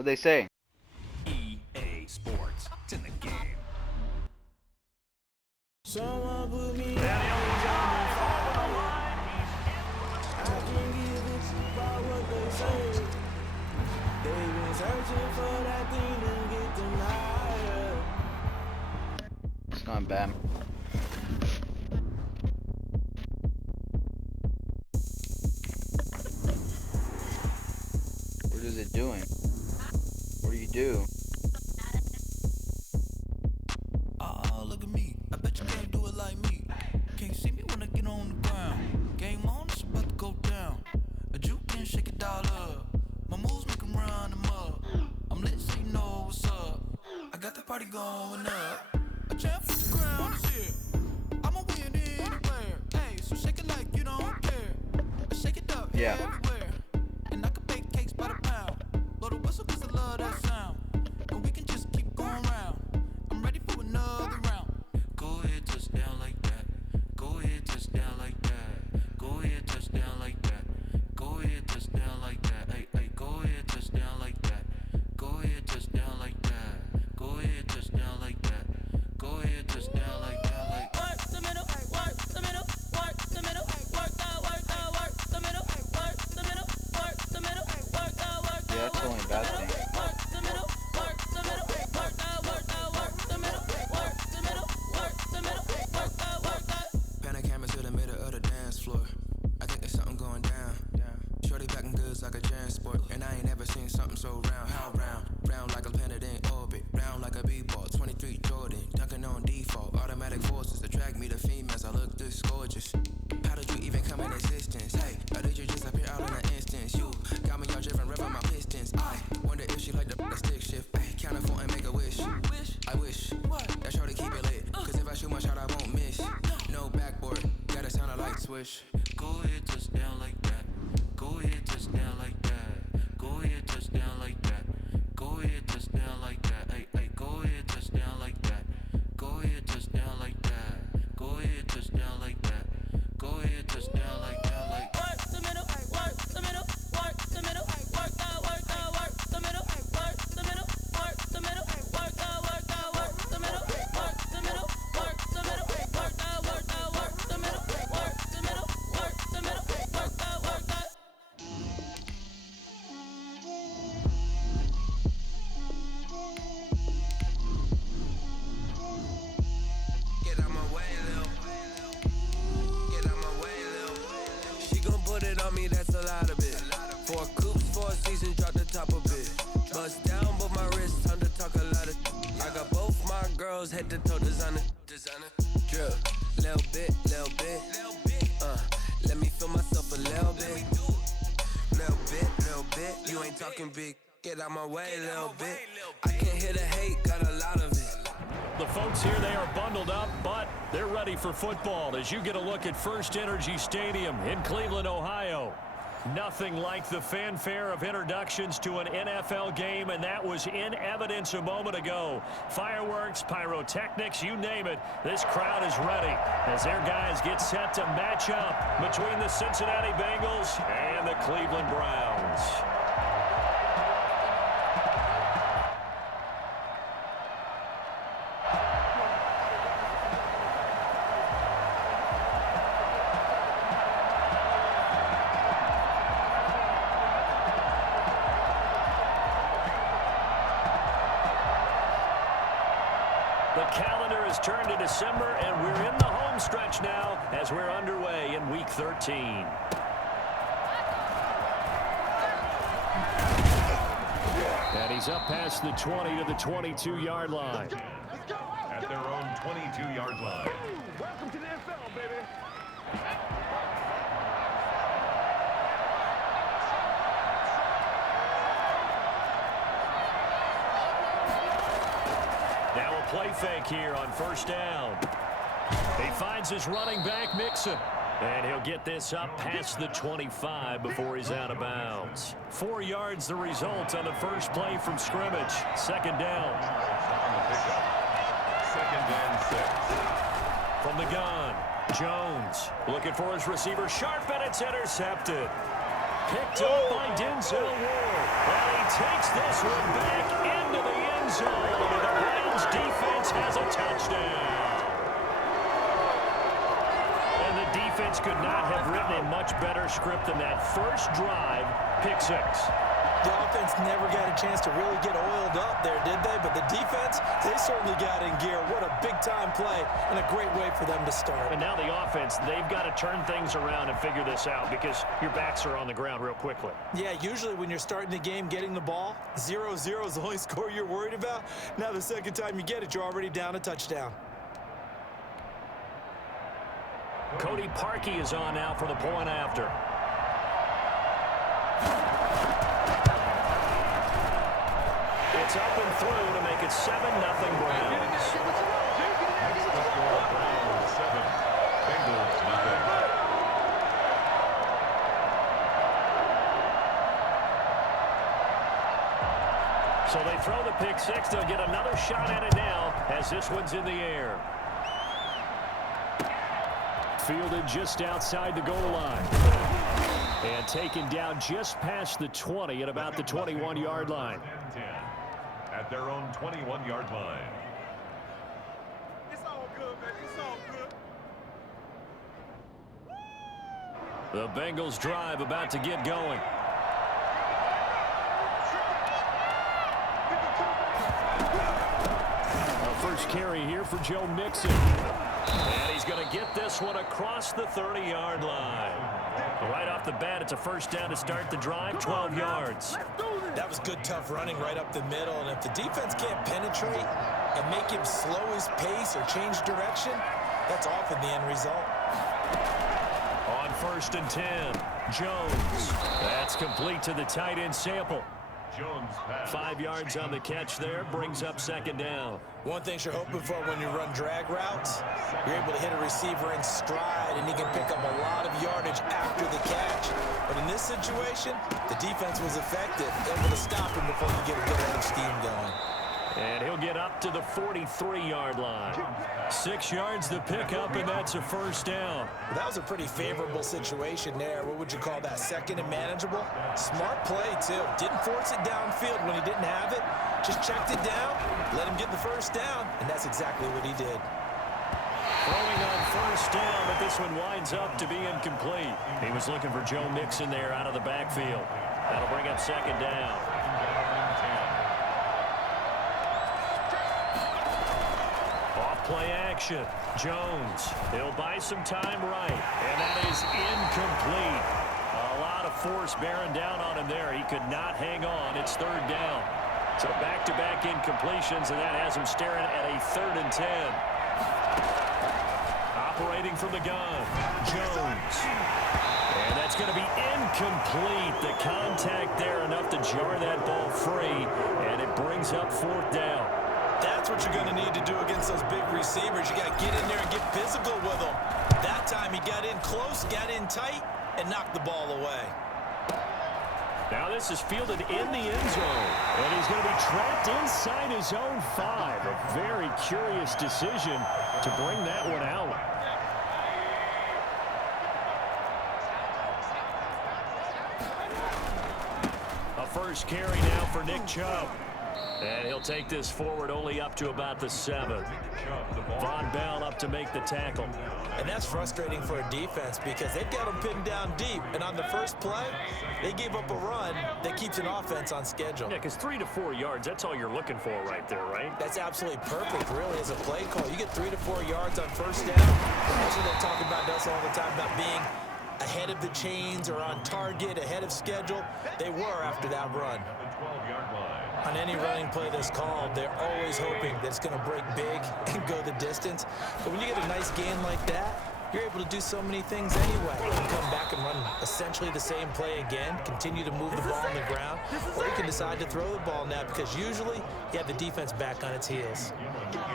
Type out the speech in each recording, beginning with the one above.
What'd they say? EA Sports. It's in the game. Someone put me I can't give a shit about what they say. They've been searching for that thing to get them higher. It's not bad. What is it doing? What do you do? Oh, look at me. I bet you can't do it like me. Can't see me when I get on the ground. Game on, it's about to go down. A juke can shake it all up. My moves make them run them up. I'm lit so you know what's up. I got the party going up. A champ for the crown is here. I'ma win anywhere. Hey, so shake it like you don't care. Shake it up everywhere. And I can bake cakes by the pound. Blow the whistle cause I love that sound. And we can just keep going round. I'm ready for another round. Go ahead, touchdown like that. Go ahead, touchdown like that. Go ahead, touchdown like that. Go ahead, touchdown like that. Hey, hey, go ahead, touchdown like that. Go ahead, touchdown like that. Go ahead, touchdown like that. Go ahead, touchdown like that. Like work the middle, work the middle, work the middle, work the middle, work the middle, work the middle, work the middle, Yeah, that's the only bad thing. work the middle, work the middle, work the middle, work the middle, work the middle, work the. Pan a camera to the middle of the dance floor. I think there's something going down. Shorty backing goods like a transport, and I ain't never seen something so round. How round? Round like a planet in orbit, round like a b-ball. 23 Jordan, dunking on default. Automatic forces attract me to females. I look this gorgeous. How did you even come in existence? Hey, or did you just appear out in an instance? You got me all driven, revving my pistons. I wonder if she like the stick shift. Hey, count a four and make a wish. I wish that shorty keep it lit. Cause if I shoot my shot, I won't miss. No backboard, gotta sound a light switch. Go ahead, touchdown like that. Go ahead, touchdown like that. Go ahead, touchdown like that. Go ahead, touchdown like that. Hey, hey, go ahead, touchdown like that. Go ahead, touchdown like that. Go ahead, touchdown like that. Go ahead, touchdown like that. Like work the middle, work the middle, work the middle, work the middle, work the middle, work the middle, work the middle, work the middle, work the middle, work the middle, work the middle, work the middle, work the middle, work the. Get out my way, Lil. Get out my way, Lil. She gon' put it on me, that's a lot of it. 4 coops, 4 seasons, drop the top a bit. Bust down, but my wrist, time to talk a lot of. I got both my girls head to toe designer. Drip, little bit. Let me feel myself a little bit. Little bit. You ain't talking big. Get out my way, little bit. I can't hear the hate, got a lot of it. The folks here, they are bundled up, but they're ready for football as you get a look at First Energy Stadium in Cleveland, Ohio. Nothing like the fanfare of introductions to an NFL game, and that was in evidence a moment ago. Fireworks, pyrotechnics, you name it. This crowd is ready as their guys get set to match up between the Cincinnati Bengals and the Cleveland Browns. The calendar has turned to December, and we're in the home stretch now as we're underway in Week 13. And he's up past the 20 to the 22-yard line. At their own 22-yard line. Welcome to the NFL, baby. Now a play fake here on first down. He finds his running back, Mixon. And he'll get this up past the 25 before he's out of bounds. 4 yards the result on the first play from scrimmage. Second down. Second and 6. From the gun, Jones looking for his receiver, Sharp, and it's intercepted. Picked up by Denzel Ward. And he takes this one back into the end zone. And the Browns defense has a touchdown. And the defense could not have written a much better script than that first drive, pick six. The offense never got a chance to really get oiled up there, did they? But the defense, they certainly got in gear. What a big-time play and a great way for them to start. And now the offense, they've got to turn things around and figure this out because your backs are on the ground real quickly. Yeah, usually when you're starting the game getting the ball, 0-0 is the only score you're worried about. Now the second time you get it, you're already down a touchdown. Cody Parkey is on now for the point after. It's up and through to make it 7-0 Browns. Browns 7, Bengals nothing. So they throw the pick six. They'll get another shot at it now as this one's in the air. Fielded just outside the goal line. And taken down just past the 20 at about the 21-yard line. 10 at their own 21-yard line. It's all good, man. It's all good. The Bengals drive about to get going. A first carry here for Joe Mixon. And he's going to get this one across the 30-yard line. Right off the bat, it's a first down to start the drive, 12 yards. That was good, tough running right up the middle. And if the defense can't penetrate and make him slow his pace or change direction, that's often the end result. On 1st and 10, Jones. That's complete to the tight end Sample. Jones pass. 5 yards on the catch there, brings up second down. One thing you're hoping for when you run drag routes, you're able to hit a receiver in stride, and he can pick up a lot of yardage after the catch. But in this situation, the defense was effective, able to stop him before you get a good head of steam going. And he'll get up to the 43-yard line. 6 yards to pick up, and that's a first down. Well, that was a pretty favorable situation there. What would you call that? Second and manageable? Smart play, too. Didn't force it downfield when he didn't have it. Just checked it down, let him get the first down, and that's exactly what he did. Throwing on first down, but this one winds up to be incomplete. He was looking for Joe Mixon there out of the backfield. That'll bring up second down. Play action. Jones. He'll buy some time right. And that is incomplete. A lot of force bearing down on him there. He could not hang on. It's third down. So back-to-back incompletions, and that has him staring at a 3rd and 10. Operating from the gun. Jones. And that's going to be incomplete. The contact there enough to jar that ball free. And it brings up 4th down. That's what you're going to need to do against those big receivers. You got to get in there and get physical with them. That time he got in close, got in tight, and knocked the ball away. Now this is fielded in the end zone. And he's going to be trapped inside his own 5. A very curious decision to bring that one out. A first carry now for Nick Chubb. And he'll take this forward only up to about the 7. Von Bell up to make the tackle. And that's frustrating for a defense because they've got them pinned down deep. And on the first play, they gave up a run that keeps an offense on schedule. Yeah, because 3 to 4 yards, that's all you're looking for right there, right? That's absolutely perfect, really, as a play call. You get 3 to 4 yards on first down. That's what they're talking about us all the time, about being ahead of the chains or on target, ahead of schedule. They were after that run. On any running play that's called, they're always hoping that it's going to break big and go the distance. But when you get a nice gain like that, you're able to do so many things anyway. You can come back and run essentially the same play again, continue to move the ball on the ground, or you can decide to throw the ball now because usually you have the defense back on its heels.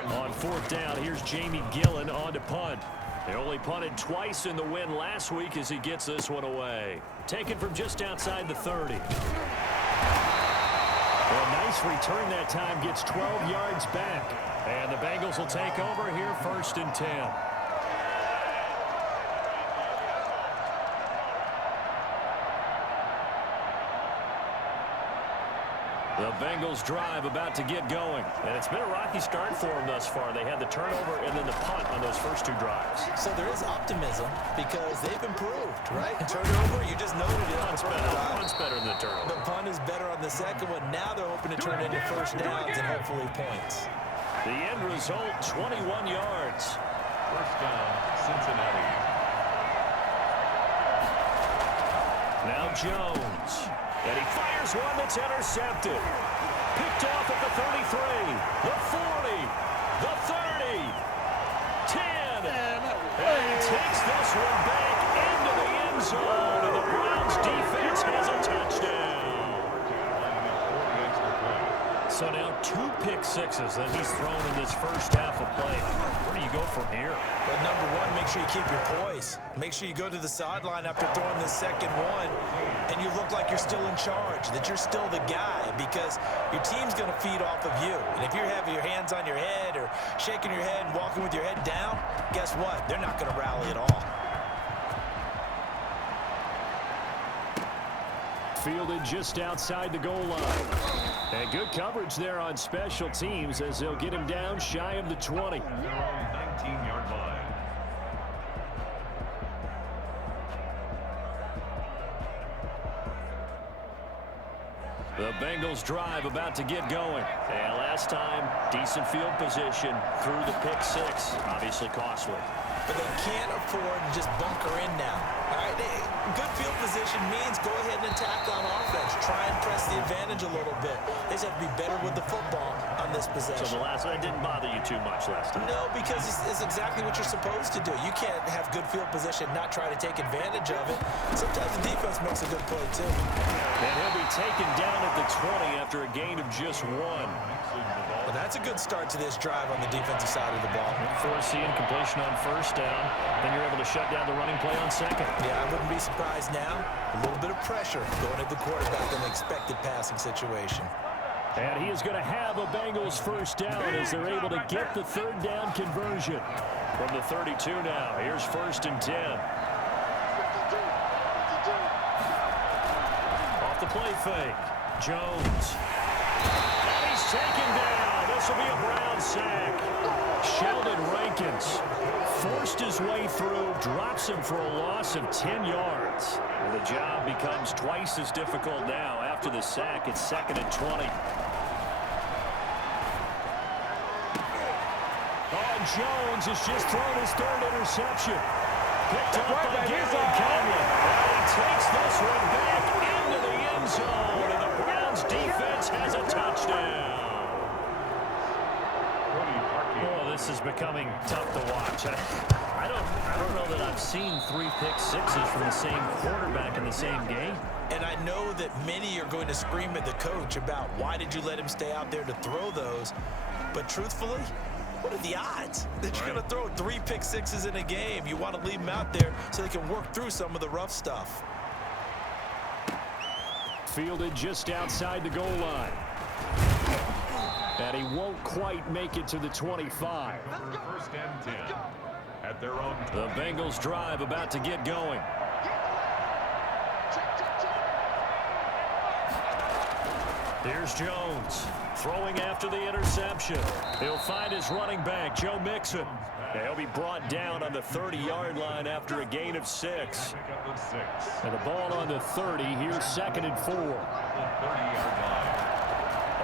On 4th down, here's Jamie Gillen on to punt. They only punted twice in the win last week as he gets this one away. Taken from just outside the 30. A nice return that time, gets 12 yards back. And the Bengals will take over here 1st and 10. The Bengals drive about to get going. And it's been a rocky start for them thus far. They had the turnover and then the punt on those first 2 drives. So there is optimism because they've improved, right? Turnover, you just noted it. Punt's better than the turnover. The punt is better on the second one. Now they're hoping to turn it into first downs and hopefully points. The end result, 21 yards. First down, Cincinnati. Now Jones. And he fires one that's intercepted. Picked off at the 33, the 40, the 30, 10. And he takes this one back into the end zone. And the Browns defense has a touchdown. So now 2 pick sixes that he's thrown in this first half of play. Where do you go from here? But number one, make sure you keep your poise. Make sure you go to the sideline after throwing the second one, and you look like you're still in charge, that you're still the guy, because your team's going to feed off of you. And if you're having your hands on your head or shaking your head and walking with your head down, guess what? They're not going to rally at all. Fielded just outside the goal line. And good coverage there on special teams as they'll get him down shy of the 20. 19-yard line. The Bengals drive about to get going. And last time, decent field position through the pick 6. Obviously costly. But they can't afford to just bunker in now. All right, good field position means go ahead and attack on offense. Try and press the advantage a little bit. They just have to be better with the football on this possession. So the last one didn't bother you too much last time? No, because it's exactly what you're supposed to do. You can't have good field position, not try to take advantage of it. Sometimes the defense makes a good play, too. And he'll be taken down at the 20 after a gain of just 1. Well, that's a good start to this drive on the defensive side of the ball. Forcing completion on first down. Then you're able to shut down the running play on second. Yeah, I wouldn't be surprised now. A little bit of pressure going at the quarterback in the expected passing situation. And he is going to have a Bengals first down as they're able to get the 3rd down conversion. From the 32 now, here's 1st and 10. Off the play fake. Jones. And he's taken down. This will be a Brown sack. Sheldon Rankins forced his way through, drops him for a loss of 10 yards. And the job becomes twice as difficult now after the sack. It's 2nd and 20. Jones has just thrown his 3rd interception. Picked up by Gary Conley. And he takes this one back into the end zone. And the Browns defense has a touchdown. Oh, this is becoming tough to watch. I don't know that I've seen 3 pick sixes from the same quarterback in the same game. And I know that many are going to scream at the coach about why did you let him stay out there to throw those. But truthfully, what are the odds that you're going to throw 3 pick sixes in a game? You want to leave them out there so they can work through some of the rough stuff. Fielded just outside the goal line. And he won't quite make it to the 25. First and 10 at their own. The Bengals drive about to get going. Here's Jones throwing after the interception. He'll find his running back, Joe Mixon. He'll be brought down on the 30-yard line after a gain of 6. And the ball on the 30. Here's 2nd and 4.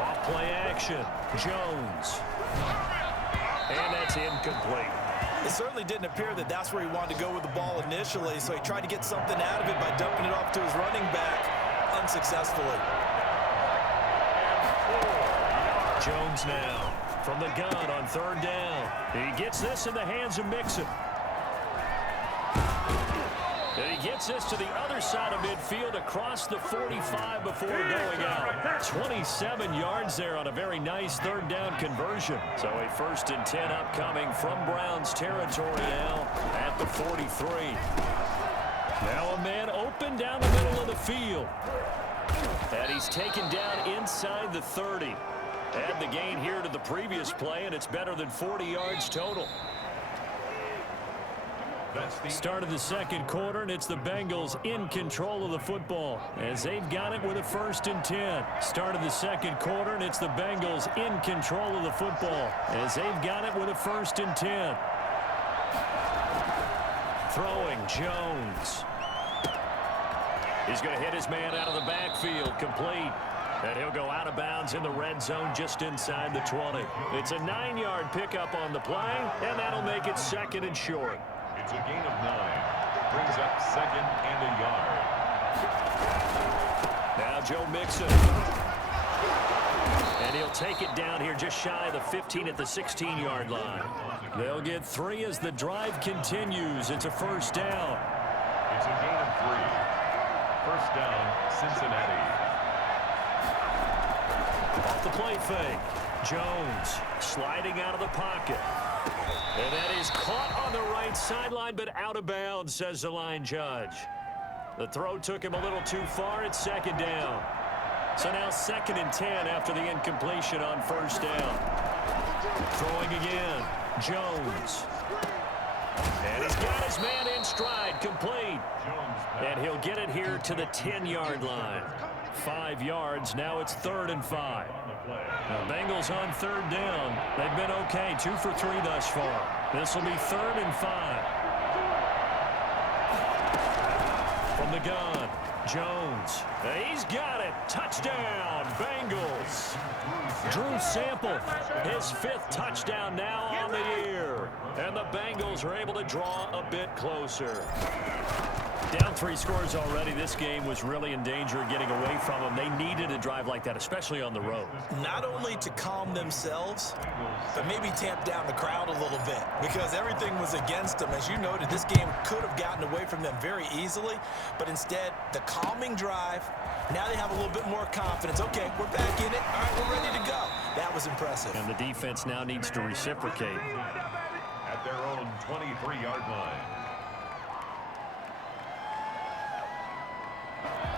Off play action. Jones. And that's incomplete. It certainly didn't appear that that's where he wanted to go with the ball initially, so he tried to get something out of it by dumping it off to his running back unsuccessfully. Jones now from the gun on 3rd down. He gets this in the hands of Mixon. And he gets this to the other side of midfield across the 45 before going out. 27 yards there on a very nice 3rd down conversion. So a 1st and 10 upcoming from Browns territory now at the 43. Now a man open down the middle of the field. And he's taken down inside the 30. Add the gain here to the previous play, and it's better than 40 yards total. Start of the second quarter, and it's the Bengals in control of the football as they've got it with a 1st and 10. Start of the second quarter, and it's the Bengals in control of the football as they've got it with a 1st and 10. Throwing, Jones. He's going to hit his man out of the backfield, complete. And he'll go out of bounds in the red zone just inside the 20. It's a 9-yard pickup on the play, and that'll make it 2nd and short. It's a gain of 9. Brings up 2nd and a yard. Now Joe Mixon. And he'll take it down here just shy of the 15 at the 16-yard line. They'll get 3 as the drive continues. It's a 1st down. It's a gain of 3. 1st down, Cincinnati. Off the play fake. Jones sliding out of the pocket. And that is caught on the right sideline, but out of bounds, says the line judge. The throw took him a little too far. It's 2nd down. So now 2nd and 10 after the incompletion on 1st down. Throwing again. Jones. And he's got his man in stride, complete. And he'll get it here to the 10-yard line. 5 yards. Now it's 3rd and 5. Now Bengals on 3rd down. They've been okay. 2 for 3 thus far. This will be 3rd and 5. From the gun, Jones. He's got it. Touchdown, Bengals. Drew Sample, his 5th touchdown now on the year. And the Bengals are able to draw a bit closer. Down 3 scores already. This game was really in danger of getting away from them. They needed a drive like that, especially on the road. Not only to calm themselves, but maybe tamp down the crowd a little bit because everything was against them. As you noted, this game could have gotten away from them very easily, but instead, the calming drive, now they have a little bit more confidence. Okay, we're back in it. All right, we're ready to go. That was impressive. And the defense now needs to reciprocate. At their own 23-yard line.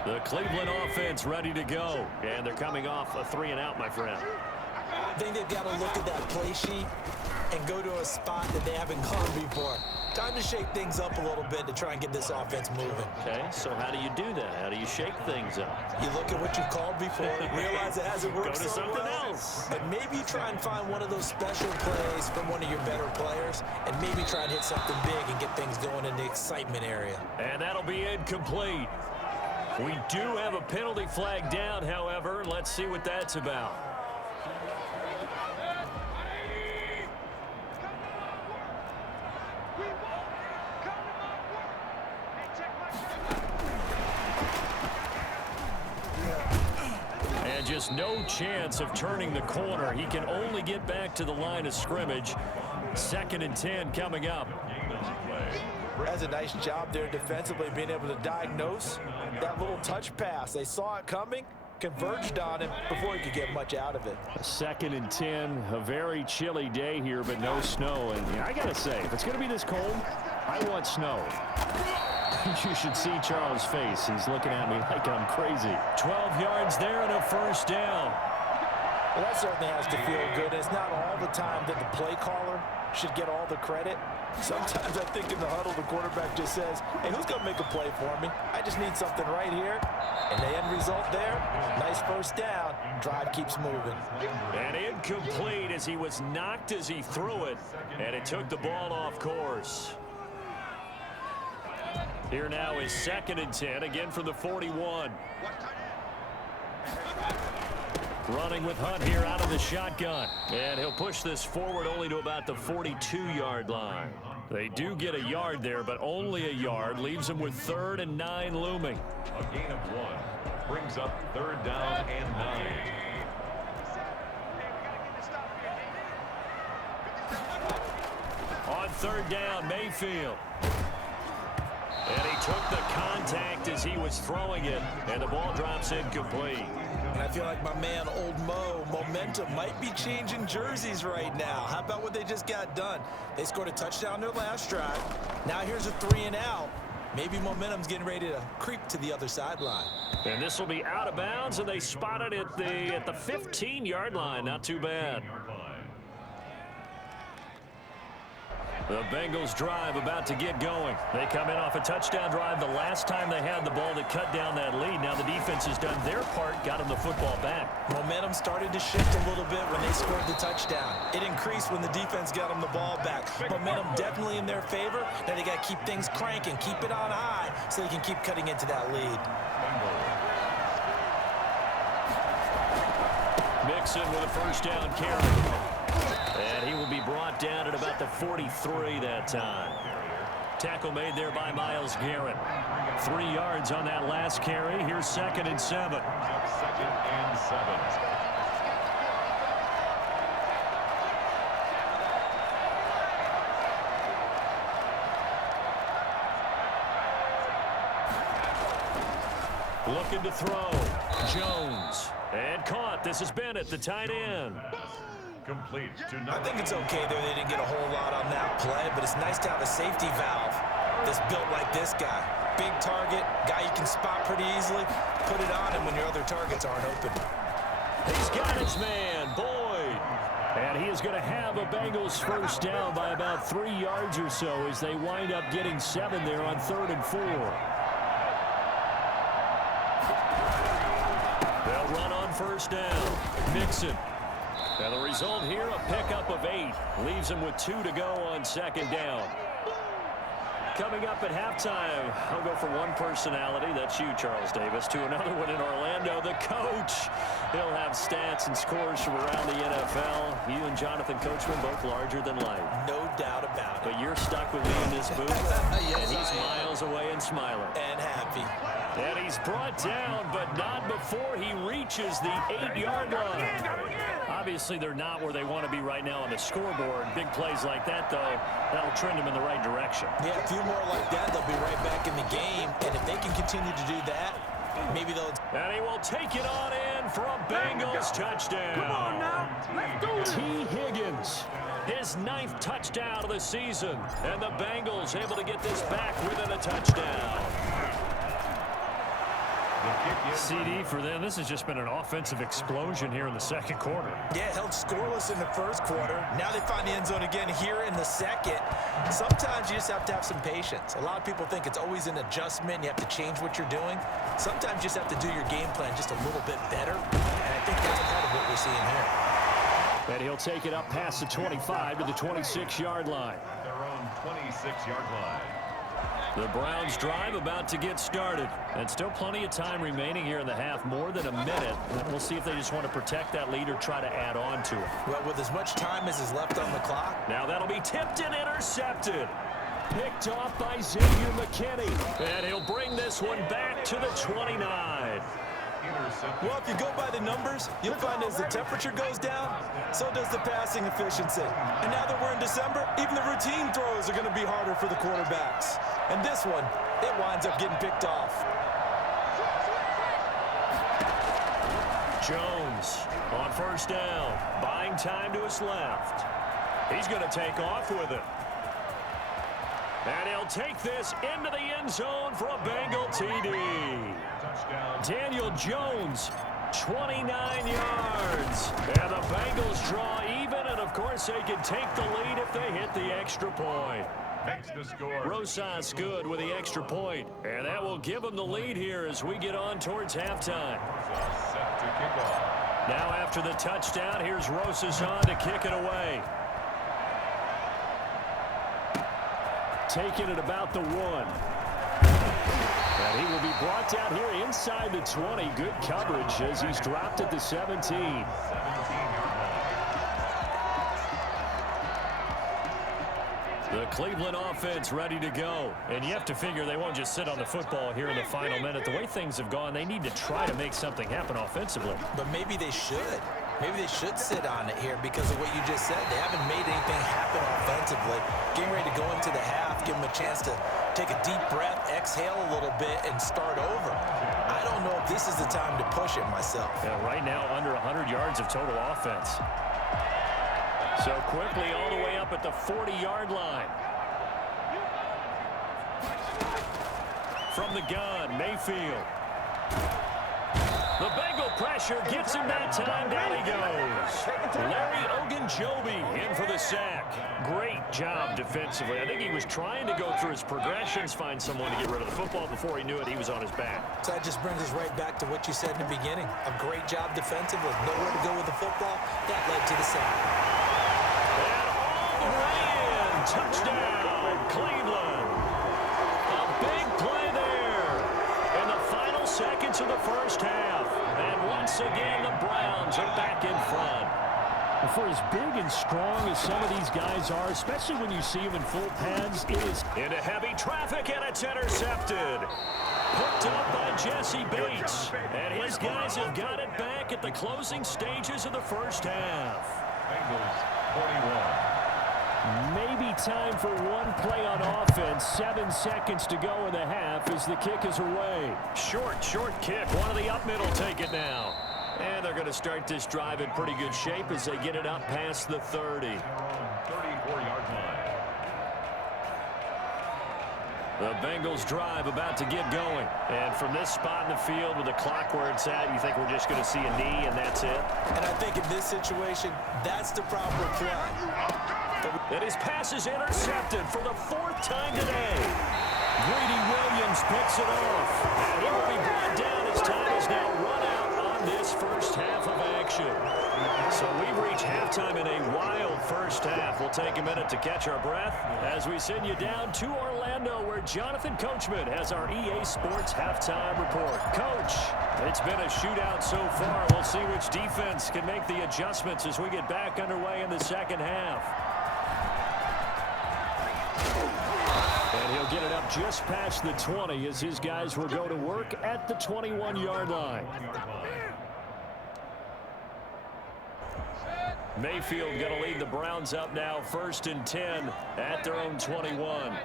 The Cleveland offense ready to go. And they're coming off a 3-and-out, my friend. I think they've got to look at that play sheet and go to a spot that they haven't gone before. Time to shake things up a little bit to try and get this offense moving. Okay, so how do you do that? How do you shake things up? You look at what you've called before, realize it hasn't worked Go to so something well, else. and maybe try and find one of those special plays from one of your better players, and maybe try and hit something big and get things going in the excitement area. And that'll be incomplete. We do have a penalty flag down, however. Let's see what that's about. And just no chance of turning the corner. He can only get back to the line of scrimmage. 2nd and 10 coming up. That's a nice job there defensively, being able to diagnose that little touch pass. They saw it coming, converged on him before he could get much out of it. 2nd and 10, a very chilly day here, but no snow. And I got to say, if it's going to be this cold, I want snow. You should see Charles' face. He's looking at me like I'm crazy. 12 yards there and a 1st down. Well, that certainly has to feel good. It's not all the time that the play caller should get all the credit. Sometimes I think in the huddle, the quarterback just says, hey, who's going to make a play for me? I just need something right here. And the end result there, nice 1st down. Drive keeps moving. And incomplete as he was knocked as he threw it. And it took the ball off course. Here now is 2nd and 10, again from the 41. Running with Hunt here out of the shotgun. And he'll push this forward only to about the 42-yard line. They do get a yard there, but only a yard. Leaves them with 3rd and 9 looming. A gain of 1. Brings up 3rd down and 9. On 3rd down, Mayfield. And he took the contact as he was throwing it, and the ball drops incomplete. And I feel like my man, Old Mo, momentum might be changing jerseys right now. How about what they just got done? They scored a touchdown their last drive. Now here's a 3-and-out. Maybe momentum's getting ready to creep to the other sideline. And this will be out of bounds, and they spot it at the 15-yard line. Not too bad. The Bengals drive about to get going. They come in off a touchdown drive the last time they had the ball that cut down that lead. Now the defense has done their part, got them the football back. Momentum started to shift a little bit when they scored the touchdown. It increased when the defense got them the ball back. Momentum definitely in their favor. Now they got to keep things cranking, keep it on high so they can keep cutting into that lead. Mixon with a first down carry. And he will be brought down at about the 43 that time. Tackle made there by Myles Garrett. 3 yards on that last carry. Here's 2nd and 7. 2nd and 7. Looking to throw. Jones. And caught. This is Bennett, the tight end. Complete to I think it's okay there. They didn't get a whole lot on that play, but it's nice to have a safety valve that's built like this guy. Big target, guy you can spot pretty easily. Put it on him when your other targets aren't open. He's got his man, Boyd. And he is going to have a Bengals first down by about 3 yards or so as they wind up getting 7 there on 3rd and 4. They'll run on first down. Mixon. And the result here, a pickup of 8. Leaves them with 2 to go on 2nd down. Coming up at halftime, I'll go from one personality, that's you, Charles Davis, to another one in Orlando, the coach. He'll have stats and scores from around the NFL. You and Jonathan Coachman, both larger than life. No doubt about it. But you're stuck with me in this booth, Yes, and he's miles away and smiling. And happy. And he's brought down, but not before he reaches the 8-yard line. Obviously, they're not where they want to be right now on the scoreboard. Big plays like that, though, that'll trend them in the right direction. Yeah, a few more like that, they'll be right back in the game. And if they can continue to do that, maybe they'll... And he will take it on in for a Bengals touchdown. Come on now. Let's do this. T. Higgins, his 9th touchdown of the season. And the Bengals able to get this back within a touchdown. CD for them. This has just been an offensive explosion here in the 2nd quarter. Yeah, held scoreless in the 1st quarter. Now they find the end zone again here in the 2nd. Sometimes you just have to have some patience. A lot of people think it's always an adjustment. You have to change what you're doing. Sometimes you just have to do your game plan just a little bit better. And I think that's part of what we're seeing here. And he'll take it up past the 25 to the 26-yard line. Their own 26-yard line. The Browns drive about to get started. And still plenty of time remaining here in the half, more than a minute. We'll see if they just want to protect that lead or try to add on to it. Well, with as much time as is left on the clock. Now that'll be tipped and intercepted. Picked off by Xavier McKinney. And he'll bring this one back to the 29. Well, if you go by the numbers, you'll find as the temperature goes down, so does the passing efficiency. And now that we're in December, even the routine throws are going to be harder for the quarterbacks. And this one, it winds up getting picked off. Jones on first down, buying time to his left. He's going to take off with it. And he'll take this into the end zone for a Bengal TD. Daniel Jones, 29 yards. And the Bengals draw even, and of course they can take the lead if they hit the extra point. Makes the score. Rosas good with the extra point. And that will give them the lead here as we get on towards halftime. Set to kick off. Now after the touchdown, here's Rosas on to kick it away. Taking it about the 1. And he will be brought down here inside the 20. Good coverage as he's dropped at the 17. The Cleveland offense ready to go. And you have to figure they won't just sit on the football here in the final minute. The way things have gone, they need to try to make something happen offensively. But maybe they should. Maybe they should sit on it here because of what you just said. They haven't made anything happen offensively. Getting ready to go into the half, give them a chance to take a deep breath, exhale a little bit, and start over. I don't know if this is the time to push it myself. Yeah, right now, under 100 yards of total offense. So quickly all the way up at the 40-yard line. From the gun, Mayfield. The Bengal pressure gets him that time. Down he goes. Larry Joby in for the sack. Great job defensively. I think he was trying to go through his progressions, find someone to get rid of the football. Before he knew it, he was on his back. So that just brings us right back to what you said in the beginning. A great job defensively. Nowhere to go with the football. That led to the sack. And all the way in. Touchdown, Cleveland. A big play there in the final seconds of the first half. And once again, the Browns are back in front. For as big and strong as some of these guys are, especially when you see them in full pads, it is into heavy traffic, and it's intercepted. Picked up by Jesse Bates. And his guys have got it back at the closing stages of the first half. Bengals 41. maybe time for one play on offense. 7 seconds to go in the half as the kick is away. Short kick. One of the up middle take it now. And they're going to start this drive in pretty good shape as they get it up past the 30. 34-yard line. The Bengals drive about to get going. And from this spot in the field with the clock where it's at, you think we're just going to see a knee and that's it? And I think in this situation, that's the proper play. And his pass is intercepted for the 4th time today. Greedy Williams picks it off. And he will be brought down as time is now run out on this first half of action. So we've reached halftime in a wild first half. We'll take a minute to catch our breath as we send you down to Orlando, where Jonathan Coachman has our EA Sports halftime report. Coach, it's been a shootout so far. We'll see which defense can make the adjustments as we get back underway in the second half. And he'll get it up just past the 20 as his guys will go to work at the 21-yard line. Mayfield going to lead the Browns up now, 1st and 10 at their own 21.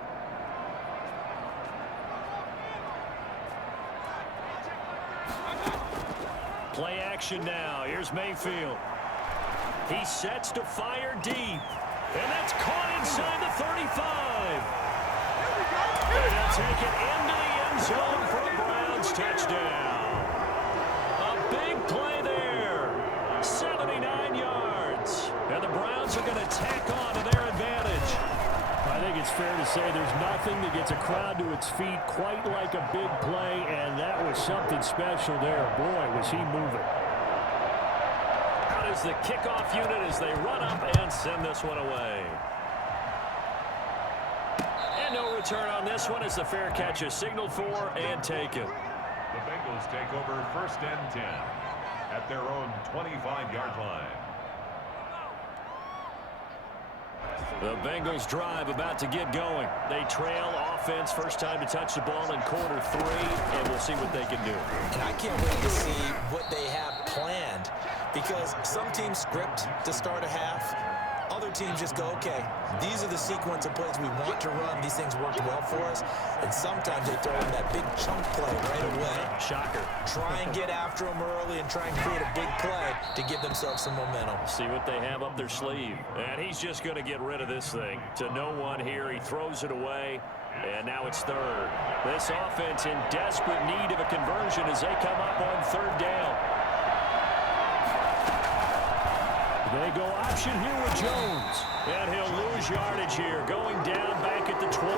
Play action now. Here's Mayfield. He sets to fire deep. And that's caught inside the 35. And they'll take it into the end zone for a Browns touchdown. A big play there. 79 yards. And the Browns are going to tack on to their advantage. I think it's fair to say there's nothing that gets a crowd to its feet quite like a big play, and that was something special there. Boy, was he moving. Out is the kickoff unit as they run up and send this one away. And no return on this one as the fair catch is signaled for and taken. The Bengals take over 1st and 10 at their own 25-yard line. The Bengals drive about to get going. They trail offense, first time to touch the ball in quarter 3, and we'll see what they can do. And I can't wait to see what they have planned, because some teams script to start a half. Other teams just go, okay, these are the sequence of plays we want to run. These things worked well for us. And sometimes they throw in that big chunk play right away. Shocker. Try and get after them early and try and create a big play to give themselves some momentum. See what they have up their sleeve. And he's just going to get rid of this thing. To no one here. He throws it away. And now it's 3rd. This offense in desperate need of a conversion as they come up on 3rd down. They go option here with Jones. And he'll lose yardage here, going down back at the 28.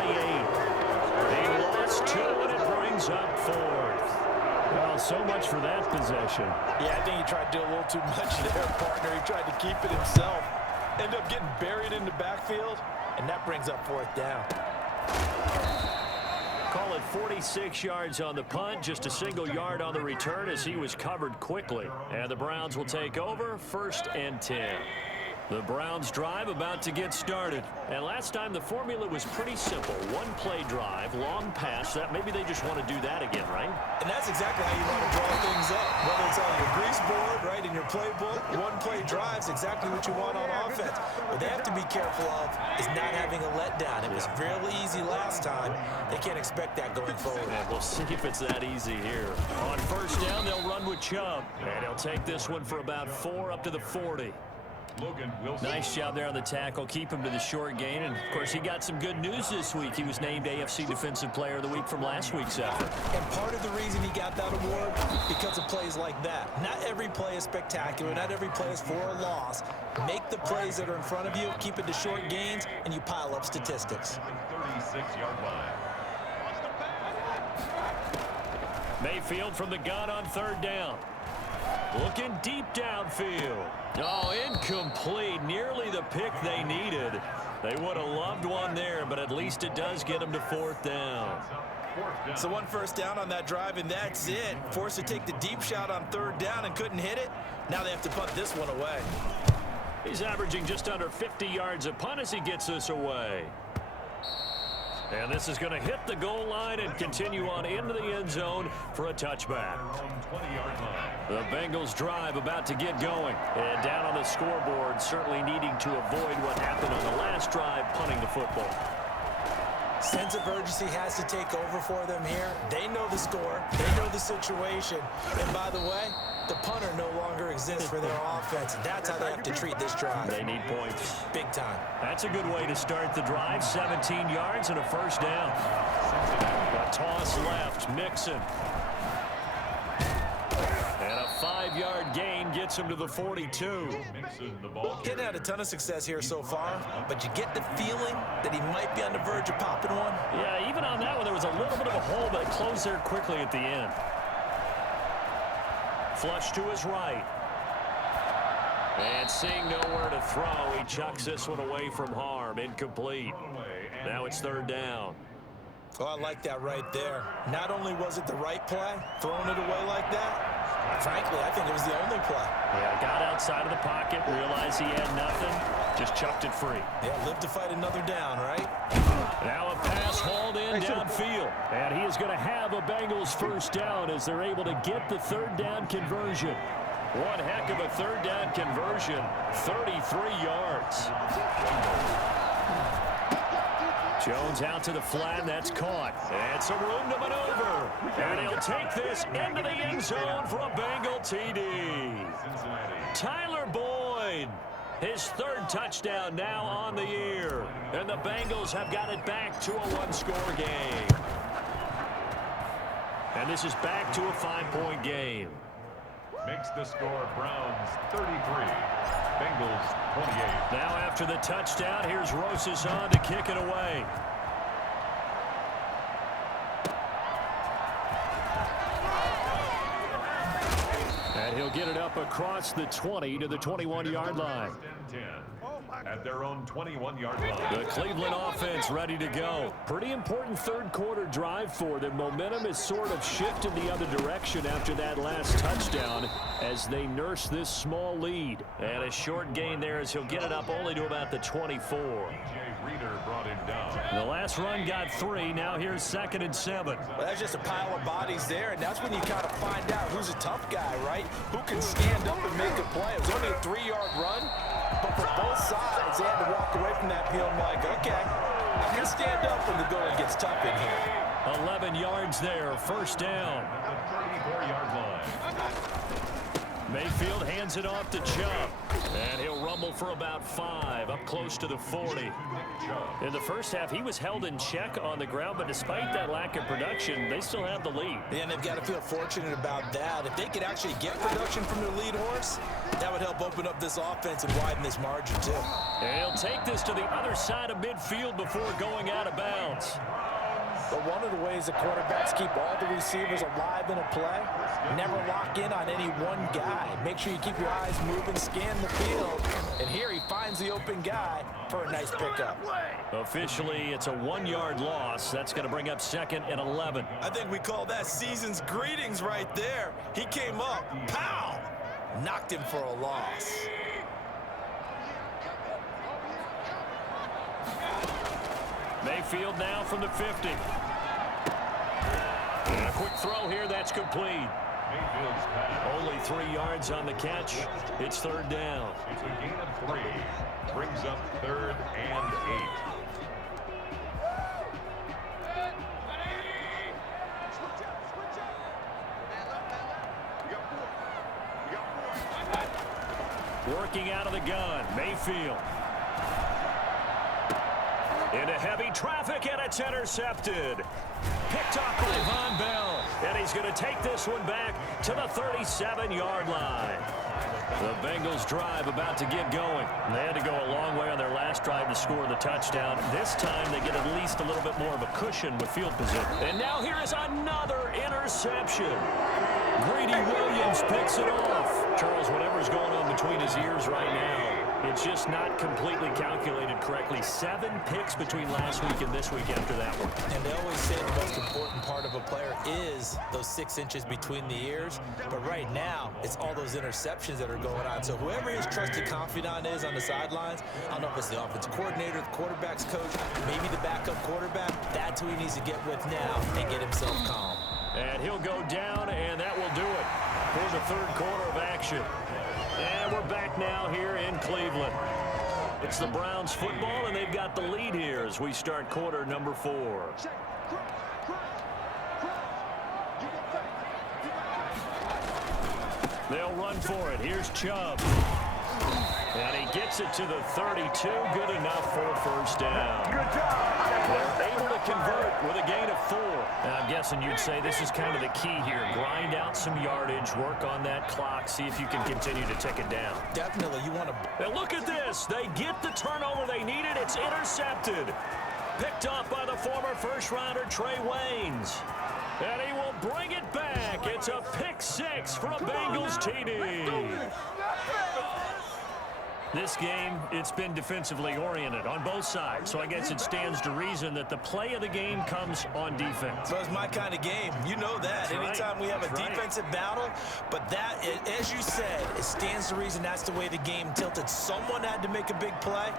He lost 2, and it brings up 4th. Well, so much for that possession. Yeah, I think he tried to do a little too much there, partner. He tried to keep it himself. Ended up getting buried in the backfield, and that brings up 4th down. Call it 46 yards on the punt, just a single yard on the return as he was covered quickly. And the Browns will take over, 1st and 10. The Browns drive about to get started. And last time the formula was pretty simple. 1 play drive, long pass. That maybe they just want to do that again, right? And that's exactly how you want to draw things up. Whether it's on your grease board, right, in your playbook, 1 play drive is exactly what you want on offense. What they have to be careful of is not having a letdown. It was fairly easy last time. They can't expect that going forward. And we'll see if it's that easy here. On 1st down, they'll run with Chubb. And he'll take this one for about 4 up to the 40. Logan Wilson. Nice job there on the tackle. Keep him to the short gain. And, of course, he got some good news this week. He was named AFC Defensive Player of the Week from last week's effort. And part of the reason he got that award, because of plays like that. Not every play is spectacular. Not every play is for a loss. Make the plays that are in front of you, keep it to short gains, and you pile up statistics. 36-yard line. Mayfield from the gun on third down. Looking deep downfield. Oh, incomplete. Nearly the pick they needed. They would have loved one there, but at least it does get them to fourth down. So one first down on that drive, and that's it. Forced to take the deep shot on third down and couldn't hit it. Now they have to punt this one away. He's averaging just under 50 yards a punt as he gets this away. And this is going to hit the goal line and continue on into the end zone for a touchback. The Bengals drive about to get going. And down on the scoreboard, certainly needing to avoid what happened on the last drive, punting the football. Sense of urgency has to take over for them here. They know the score. They know the situation. And by the way, the punter no longer exists for their offense. That's how they have to treat this drive. They need points. Big time. That's a good way to start the drive. 17 yards and a first down. A toss left. Mixon. And a 5-yard gain gets him to the 42. Getting had a ton of success here so far, but you get the feeling that he might be on the verge of popping one. Yeah, even on that one, there was a little bit of a hole, but it closed there quickly at the end. Flush to his right. And seeing nowhere to throw, he chucks this one away from harm. Incomplete. Now it's third down. Oh, I like that right there. Not only was it the right play, throwing it away like that, frankly, I think it was the only play. Yeah, got outside of the pocket, realized he had nothing, just chucked it free. Yeah, live to fight another down, right? Now a pass hauled in downfield. And he is going to have a Bengals first down as they're able to get the third down conversion. One heck of a third down conversion, 33 yards. Jones out to the flat, that's caught. And some room to maneuver. And he'll take this into the end zone for a Bengal TD. Tyler Boyd, his third touchdown now on the year. And the Bengals have got it back to a one-score game. And this is back to a 5-point game. Makes the score Browns 33. Bengals 28. Now after the touchdown, here's Rosas on to kick it away. And he'll get it up across the 20 to the 21-yard line. At their own 21-yard line. The Cleveland offense ready to go. Pretty important third-quarter drive for them. Momentum is sort of shifted the other direction after that last touchdown as they nurse this small lead. And a short gain there as he'll get it up only to about the 24. Brought him down. The last run got 3. Now here's 2nd and 7. Well, that's just a pile of bodies there, and that's when you kind of find out who's a tough guy, right? Who can stand up and make a play. It was only a 3-yard run, but for both sides, they had to walk away from that field like, okay, I can stand up when the going gets tough in here. 11 yards there, first down. The 34-yard line. Mayfield hands it off to Chubb. And he'll rumble for about 5, up close to the 40. In the first half, he was held in check on the ground, but despite that lack of production, they still have the lead. Yeah, and they've got to feel fortunate about that. If they could actually get production from their lead horse, that would help open up this offense and widen this margin, too. And he'll take this to the other side of midfield before going out of bounds. But one of the ways the quarterbacks keep all the receivers alive in a play, never lock in on any one guy. Make sure you keep your eyes moving, scan the field. And here he finds the open guy for a nice pickup. Officially, it's a 1-yard loss. That's going to bring up 2nd and 11. I think we call that season's greetings right there. He came up, pow! Knocked him for a loss. Mayfield now from the 50. And a quick throw here, that's complete. Only 3 yards on the catch. It's third down. It's a gain of 3. Brings up 3rd and 8. Working out of the gun, Mayfield. Into heavy traffic, and it's intercepted. Picked off by Von Bell, and he's going to take this one back to the 37-yard line. The Bengals drive about to get going. They had to go a long way on their last drive to score the touchdown. This time they get at least a little bit more of a cushion with field position. And now here is another interception. Greedy Williams picks it off. Charles, whatever's going on between his ears right now, it's just not completely calculated correctly. 7 picks between last week and this week after that one. And they always say the most important part of a player is those 6 inches between the ears. But right now, it's all those interceptions that are going on. So whoever his trusted confidant is on the sidelines, I don't know if it's the offensive coordinator, the quarterback's coach, maybe the backup quarterback, that's who he needs to get with now and get himself calm. And he'll go down, and that will do it for the third quarter of action. And we're back now here in Cleveland. It's the Browns football, and they've got the lead here as we start quarter number 4. They'll run for it. Here's Chubb. And he gets it to the 32. Good enough for a first down. They're able to convert with a gain of 4. And I'm guessing you'd say this is kind of the key here. Grind out some yardage, work on that clock, see if you can continue to tick it down. Definitely, you want to... And look at this. They get the turnover they needed. It's intercepted. Picked off by the former first-rounder Trey Waynes. And he will bring it back. It's a pick 6 for a Bengals TD. This game, it's been defensively oriented on both sides, so I guess it stands to reason that the play of the game comes on defense. So it's my kind of game. You know that. That's Anytime right. we have That's a right. defensive battle, but that, as you said, it stands to reason that's the way the game tilted. Someone had to make a big play,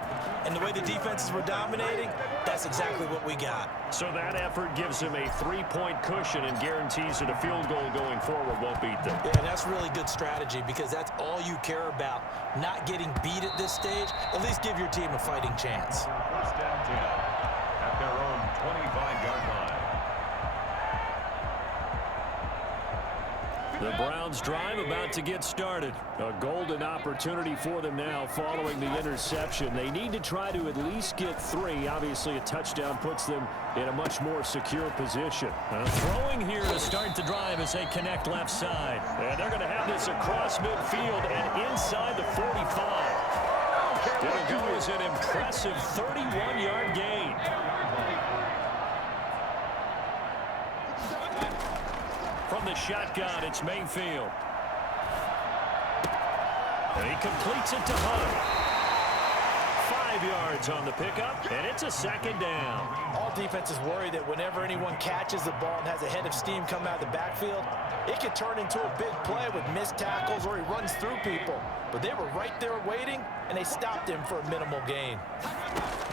and the way the defenses were dominating, that's exactly what we got. So that effort gives him a 3-point cushion and guarantees that a field goal going forward won't beat them. Yeah, and that's really good strategy because that's all you care about, not getting beat at this stage. At least give your team a fighting chance. First and 10 at their own 25-yard line. The Browns drive about to get started. A golden opportunity for them now following the interception. They need to try to at least get 3. Obviously, a touchdown puts them in a much more secure position. Throwing here to start the drive as they connect left side. And they're going to have this across midfield and inside the 45. It'll go as an impressive 31-yard gain. From the shotgun, it's Mayfield. And he completes it to Hunt. 5 yards on the pickup, and it's a second down. All defenses worry that whenever anyone catches the ball and has a head of steam come out of the backfield, it could turn into a big play with missed tackles or he runs through people. But they were right there waiting, and they stopped him for a minimal gain.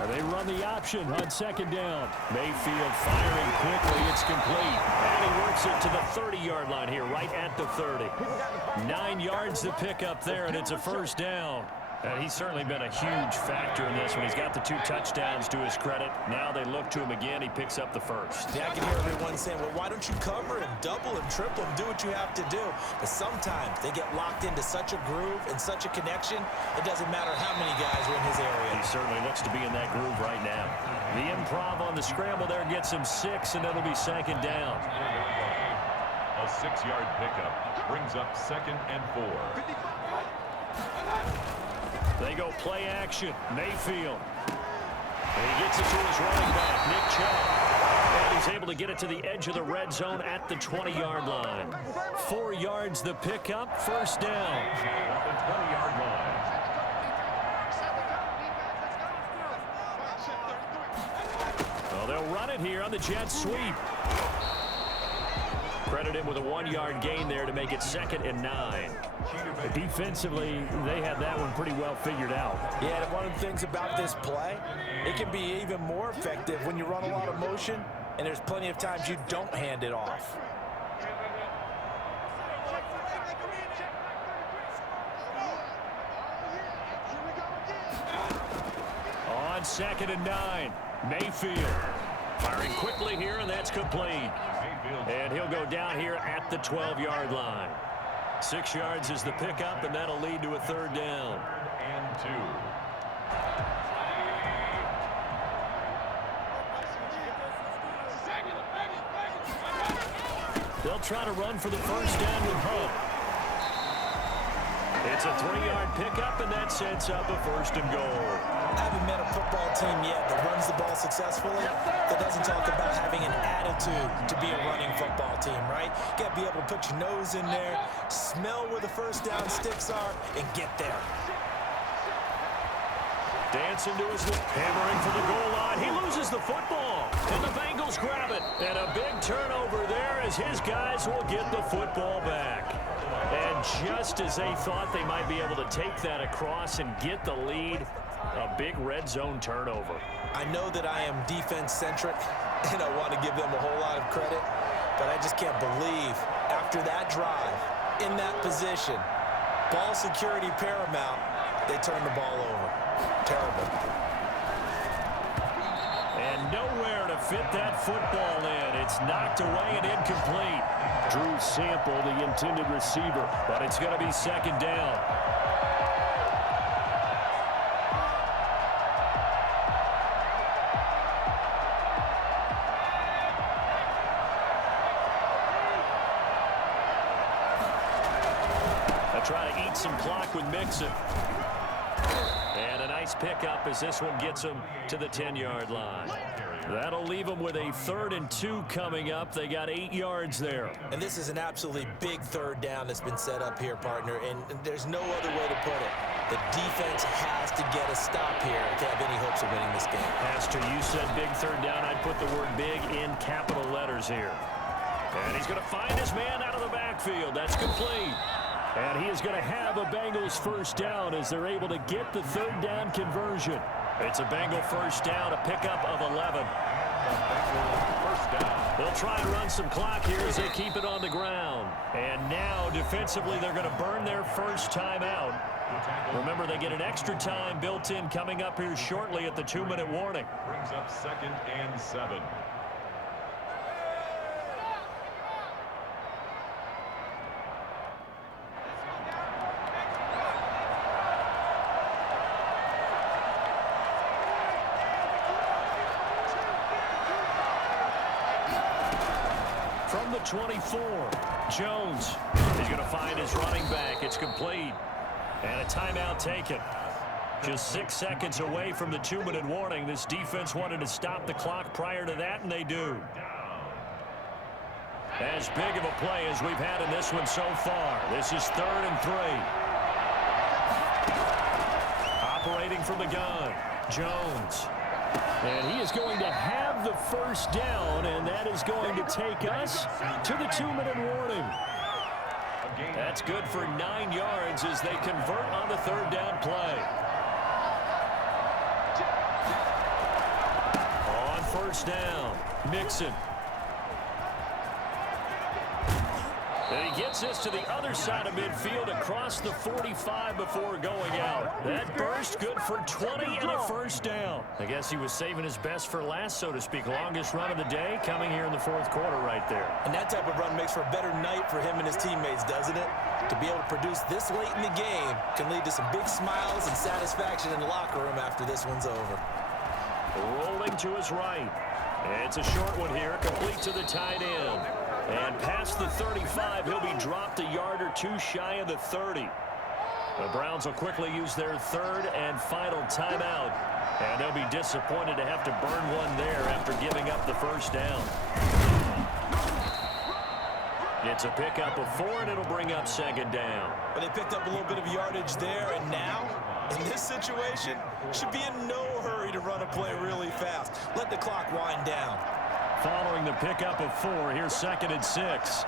And they run the option on second down. Mayfield firing quickly. It's complete. And he works it to the 30-yard line here, right at the 30. 9 yards to pick up there, and it's a first down. And he's certainly been a huge factor in this one. He's got the 2 touchdowns to his credit. Now they look to him again. He picks up the first. Yeah, I can hear everyone saying, well, why don't you cover him, double him, triple him, do what you have to do. But sometimes they get locked into such a groove and such a connection, it doesn't matter how many guys are in his area. He certainly looks to be in that groove right now. The improv on the scramble there gets him 6, and it'll be second down. A 6-yard pickup brings up 2nd and 4. They go play action. Mayfield. And he gets it to his running back, Nick Chubb. And he's able to get it to the edge of the red zone at the 20-yard line. 4 yards the pickup, first down. At the 20-yard line. Well, they'll run it here on the jet sweep. Credit him with a 1-yard gain there to make it 2nd and 9. Defensively, they had that one pretty well figured out. Yeah, and one of the things about this play, it can be even more effective when you run a lot of motion, and there's plenty of times you don't hand it off. On 2nd and 9, Mayfield. Firing quickly here, and that's complete. And he'll go down here at the 12-yard line. 6 yards is the pickup, and that'll lead to a third down. try to run for the first down with Hunt. It's a 3-yard pickup, and that sets up a first and goal. I haven't met a football team yet that runs the ball successfully that doesn't talk about having an attitude to be a running football team, right? You got to be able to put your nose in there, smell where the first down sticks are, and get there. Dancing to his left, hammering for the goal line. He loses the football, and the Bengals grab it. And a big turnover there as his guys will get the football back. And just as they thought they might be able to take that across and get the lead, a big red zone turnover. I know that I am defense-centric, and I want to give them a whole lot of credit, but I just can't believe after that drive, in that position, ball security paramount, they turn the ball over. Terrible. And nowhere to fit that football in. It's knocked away and incomplete. Drew Sample, the intended receiver, but it's going to be second down. They'll try to eat some clock with Mixon. And a nice pickup as this one gets him to the 10-yard line. That'll leave them with a 3rd and 2 coming up. They got 8 yards there. And this is an absolutely big third down that's been set up here, partner, and there's no other way to put it. The defense has to get a stop here if they have any hopes of winning this game. Pastor, you said big third down. I'd put the word big in capital letters here. And he's going to find his man out of the backfield. That's complete. And he is going to have a Bengals first down as they're able to get the third down conversion. It's a Bengal first down, a pickup of 11. First down. They'll try and run some clock here as they keep it on the ground. And now, defensively, they're going to burn their first time out. Remember, they get an extra time built in coming up here shortly at the 2-minute warning. Brings up 2nd and 7. From the 24, Jones is going to find his running back. It's complete. And a timeout taken. Just 6 seconds away from the 2-minute warning. This defense wanted to stop the clock prior to that, and they do. As big of a play as we've had in this one so far. This is 3rd and 3. Operating from the gun, Jones. And he is going to have the first down, and that is going to take us to the 2-minute warning. That's good for 9 yards as they convert on the third down play. On first down, Mixon. And he gets this to the other side of midfield across the 45 before going out. That burst good for 20 and a first down. I guess he was saving his best for last, so to speak. Longest run of the day coming here in the 4th quarter right there. And that type of run makes for a better night for him and his teammates, doesn't it? To be able to produce this late in the game can lead to some big smiles and satisfaction in the locker room after this one's over. Rolling to his right. It's a short one here, complete to the tight end. And past the 35, he'll be dropped a yard or 2 shy of the 30. The Browns will quickly use their 3rd and final timeout. And they'll be disappointed to have to burn one there after giving up the first down. It's a pickup of 4, and it'll bring up 2nd down. But they picked up a little bit of yardage there, and now, in this situation, should be in no hurry to run a play really fast. Let the clock wind down. Following the pickup of 4, here's 2nd and 6.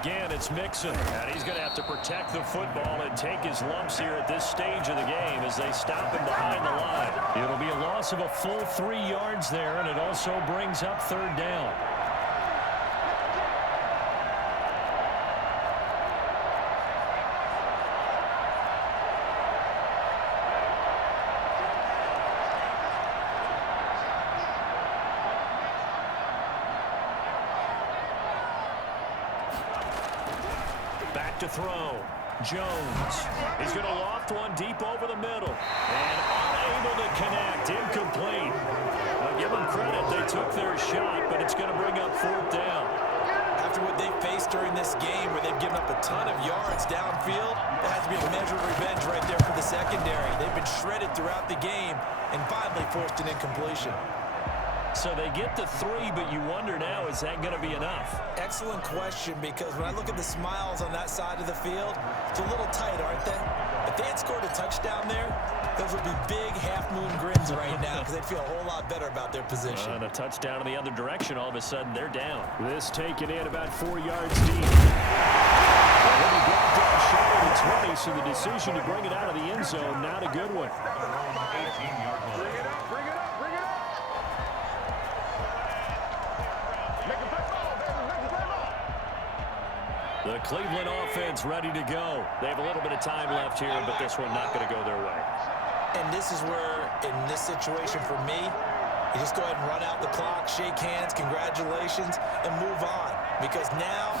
Again, it's Mixon, and he's going to have to protect the football and take his lumps here at this stage of the game as they stop him behind the line. It'll be a loss of a full 3 yards there, and it also brings up 3rd down. to throw. Jones. He's going to loft one deep over the middle. And unable to connect. Incomplete. I'll give them credit. They took their shot, but it's going to bring up 4th down. After what they faced during this game where they've given up a ton of yards downfield, there has to be a measure of revenge right there for the secondary. They've been shredded throughout the game and finally forced an incompletion. So they get the 3, but you wonder now, is that going to be enough? Excellent question, because when I look at the smiles on that side of the field, it's a little tight, aren't they? If they had scored a touchdown there, those would be big half-moon grins right now because they'd feel a whole lot better about their position. And a touchdown in the other direction, all of a sudden they're down. This taken in about 4 yards deep. Already brought down shy of the 20, so the decision to bring it out of the end zone, not a good one. 18-yard line. Bring it up, bring it up, bring it up. Make a play ball, baby, make a play ball. The Cleveland offense ready to go. They have a little bit of time left here, but this one not going to go their way. And this is where, in this situation for me, you just go ahead and run out the clock, shake hands, congratulations, and move on. Because now,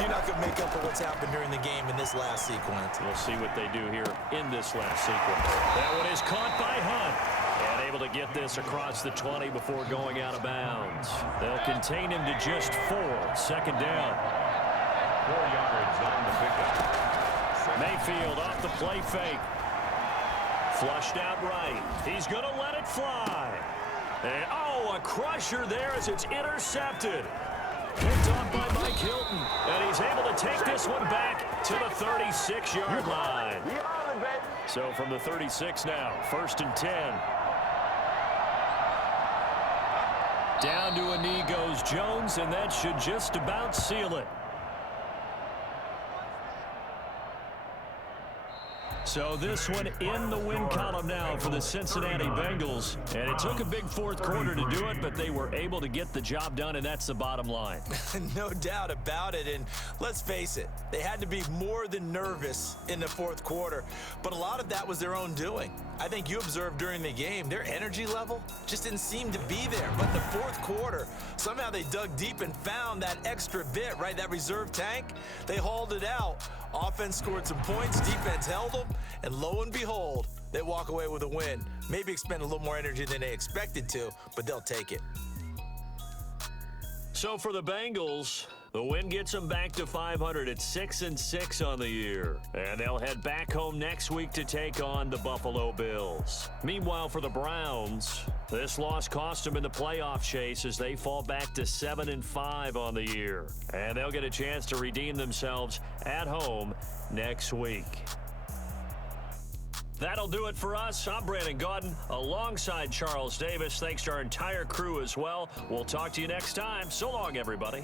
you're not going to make up for what's happened during the game in this last sequence. We'll see what they do here in this last sequence. That one is caught by Hunt. And able to get this across the 20 before going out of bounds. They'll contain him to just 4. 2nd down. 4 yards on the pickup. Mayfield off the play fake. Flushed out right. He's going to let it fly. And, oh, a crusher there as it's intercepted. Picked off by Mike Hilton. And he's able to take this one back to the 36-yard line. So from the 36 now, 1st and 10. Down to a knee goes Jones, and that should just about seal it. So this one in the win column now for the Cincinnati Bengals. And it took a big 4th quarter to do it, but they were able to get the job done, and that's the bottom line. No doubt about it. And let's face it, they had to be more than nervous in the 4th quarter. But a lot of that was their own doing. I think you observed during the game, their energy level just didn't seem to be there. But the 4th quarter, somehow they dug deep and found that extra bit, right? That reserve tank. They hauled it out. Offense scored some points, defense held them, and lo and behold, they walk away with a win. Maybe expend a little more energy than they expected to, but they'll take it. So for the Bengals, the win gets them back to 500 at 6-6 on the year. And they'll head back home next week to take on the Buffalo Bills. Meanwhile, for the Browns, this loss cost them in the playoff chase as they fall back to 7-5 on the year. And they'll get a chance to redeem themselves at home next week. That'll do it for us. I'm Brandon Gaudin alongside Charles Davis. Thanks to our entire crew as well. We'll talk to you next time. So long, everybody.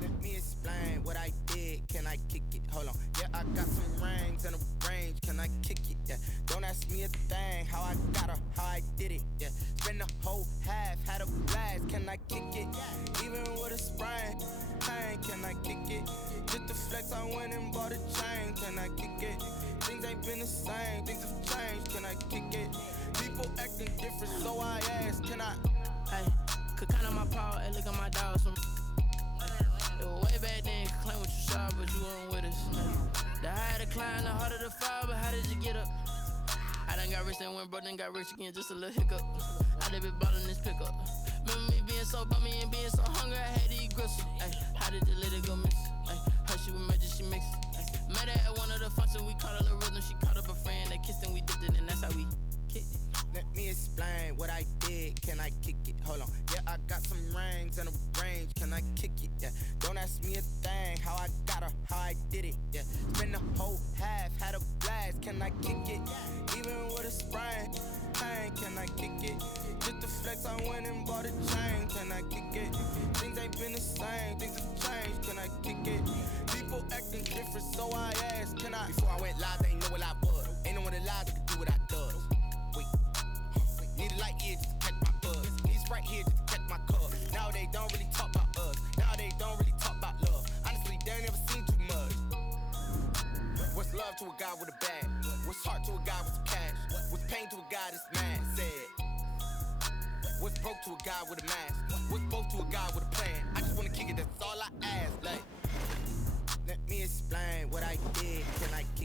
Let me explain what I did. Can I kick it? Hold on. Yeah, I got some rings and a range. Can I kick it? Yeah. Don't ask me a thing. How I got her, how I did it. Yeah. Spend the whole half, had a blast. Can I kick it? Even with a sprain. Pain, can I kick it? Just the flex, I went and bought a chain. Can I kick it? Things ain't been the same. Things have changed. Can I kick it? People acting different, so I ask, can I? Ay, could count on my power, ay, look at my dogs. It was way back then, could claim what you saw, but you weren't with us. The higher the climb, the harder the fall, but how did you get up? I done got rich, then went broke, then got rich again, just a little hiccup. I done been ballin' this pickup. Remember me being so bummy and being so hungry, I had to eat gristle. Ay, how did the little go miss? Ay, her she was magic, she mixed. Met her at one of the functions, we caught a little rhythm. She caught up a friend, they kissed and we dipped it, and that's how we kicked it. Let me explain what I did. Can I kick it? Hold on. Yeah, I got some rings and a range. Can I kick it? Yeah. Don't ask me a thing. How I got her, how I did it. Yeah. Spend the whole half, had a blast. Can I kick it? Even with a sprain. Pain, can I kick it? Just the flex, I went and bought a chain. Can I kick it? Things ain't been the same. Things have changed. Can I kick it? People acting different, so I asked. Can I? Before I went live, they ain't know what I was. Ain't no one alive that could do what I does. Need a light here just to catch my buzz. Need Sprite here just to catch my cup. Now they don't really talk about us. Now they don't really talk about love. Honestly, they ain't never seen too much. What's love to a guy with a bag? What's heart to a guy with some cash? What's pain to a guy that's mad? Said. What's broke to a guy with a mask? What's both to a guy with a plan? I just wanna kick it, that's all I ask. Like, let me explain what I did. Can I kick